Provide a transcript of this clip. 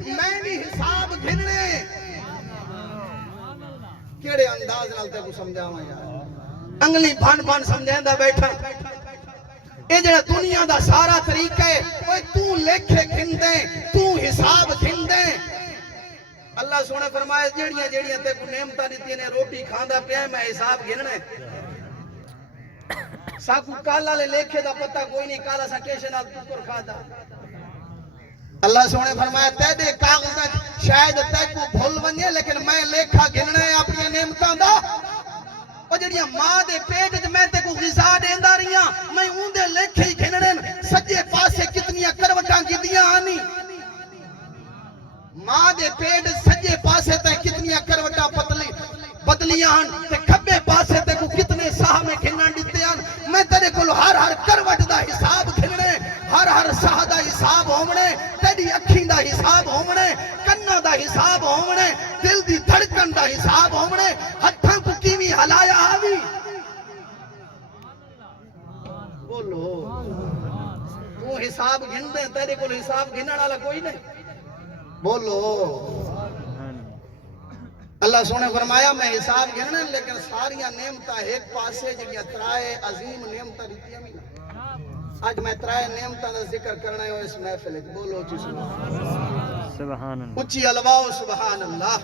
میں بھی حساب گھننے کیڑے انداز نال تے کو سمجھاواں یار انگلی بھن بھن سمجھیندا بیٹھا اے جڑا دنیا دا سارا طریقہ ہے اوے تو لکھے گھندے تو حساب گھندے اللہ سونے فرمائے جیڑیاں جیڑیاں تے کو نعمتاں دتی نے روٹی کھاندا پیا میں حساب گھننے ساکو کالا لے لکھے دا پتہ کوئی نہیں کالا سا کیشے نال ٹکر کھادا اللہ سونے فرمایا تے دے کاغذ شاید تے کو بھول ونجے لیکن میں لکھا گھننا ہے اپنی نعمتاں دا او جڑیاں ماں دے پیٹ وچ میں تے کو غذا دیندا رہیاں میں اون دے لکھے ہی گھننے سجے پاسے کتنیاں کروٹاں کیتیاں آنی ماں دے پیٹ سجے پاسے تے کتنیاں کروٹاں بدلیاں تے کھبے پاسے تے کو کتنے ساہ میں گھنن دتے ہیں میں تیرے کول ہر کروٹ دا حساب گھننے ہر ساہ دا حساب ہوونے تیری اکھیں دا حساب ہوونے کناں دا حساب ہوونے دل دی دھڑکن دا حساب ہوونے ہتھاں کو کیویں ہلایا آوی بولو تو حساب گھن دے تیرے کول حساب گھنن والا کوئی نہیں بولو اللہ سونے فرمایا میں حساب گھننے لیکن ساریاں نعمتاں ایک پاسے جڑیاں ترائے عظیم نعمتاں دتیاں بھی آج میں ترائے نعمتاں دا ذکر کرنا ہے اس محفل بولو جی سبحان اللہ اچھی الواؤ سبحان اللہ